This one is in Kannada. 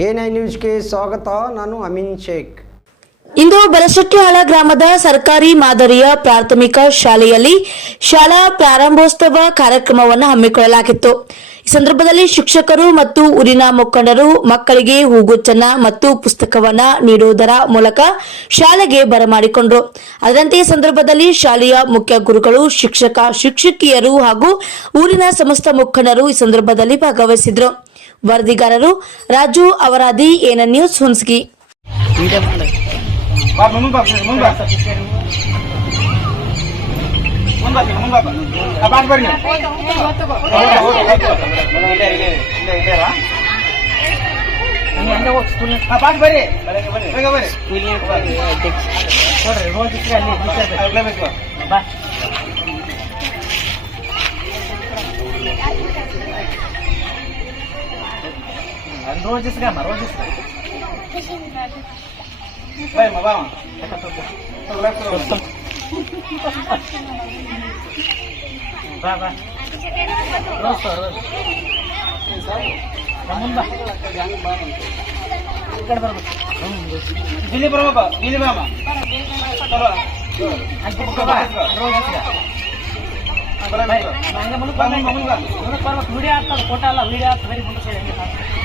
A9 ನ್ಯೂಸ್ಗೆ ಸ್ವಾಗತ. ನಾನು ಅಮೀನ್ ಶೇಖ್. ಇಂದು ಬಲಶೆಟ್ಟಿಹಾಳ ಗ್ರಾಮದ ಸರ್ಕಾರಿ ಮಾದರಿಯ ಪ್ರಾಥಮಿಕ ಶಾಲೆಯಲ್ಲಿ ಶಾಲಾ ಪ್ರಾರಂಭೋತ್ಸವ ಕಾರ್ಯಕ್ರಮವನ್ನು ಹಮ್ಮಿಕೊಳ್ಳಲಾಗಿತ್ತು. ಈ ಸಂದರ್ಭದಲ್ಲಿ ಶಿಕ್ಷಕರು ಮತ್ತು ಊರಿನ ಮುಖಂಡರು ಮಕ್ಕಳಿಗೆ ಹೂಗುಚ್ಛನ ಮತ್ತು ಪುಸ್ತಕವನ್ನ ನೀಡುವುದರ ಮೂಲಕ ಶಾಲೆಗೆ ಬರಮಾಡಿಕೊಂಡರು. ಅದರಂತೆ ಈ ಸಂದರ್ಭದಲ್ಲಿ ಶಾಲೆಯ ಮುಖ್ಯ ಗುರುಗಳು, ಶಿಕ್ಷಕ ಶಿಕ್ಷಕಿಯರು ಹಾಗೂ ಊರಿನ ಸಮಸ್ತ ಮುಖಂಡರು ಈ ಸಂದರ್ಭದಲ್ಲಿ ಭಾಗವಹಿಸಿದ್ರು. ವರದಿಗಾರರು ರಾಜು ಅವರಾದಿ, A9 ನ್ಯೂಸ್, ಹುಣಸಗಿ. रोज इसका भाई मामा बाबा रोज रोज ಮುಂದಾ ఇక్కడ ಬರಬೇಕು ಇಲ್ಲಿ ಬರಬೇಕು ಇಲ್ಲಿ ಬಾಮ ಚಲೋ ಅಂತ ಬಾ ರೋಜ್ इसका ಬರಬೇಕು ನಂಗೆ ಮುಂದೆ ಬರಬೇಕು ವಿಡಿಯೋ ಆಗ್ತದೆ ಫೋಟೋ ಅಲ್ಲ ವಿಡಿಯೋ ಆಗ್ತದೆ ಬರಿ ಮುಂದೆ ಸೈಡ್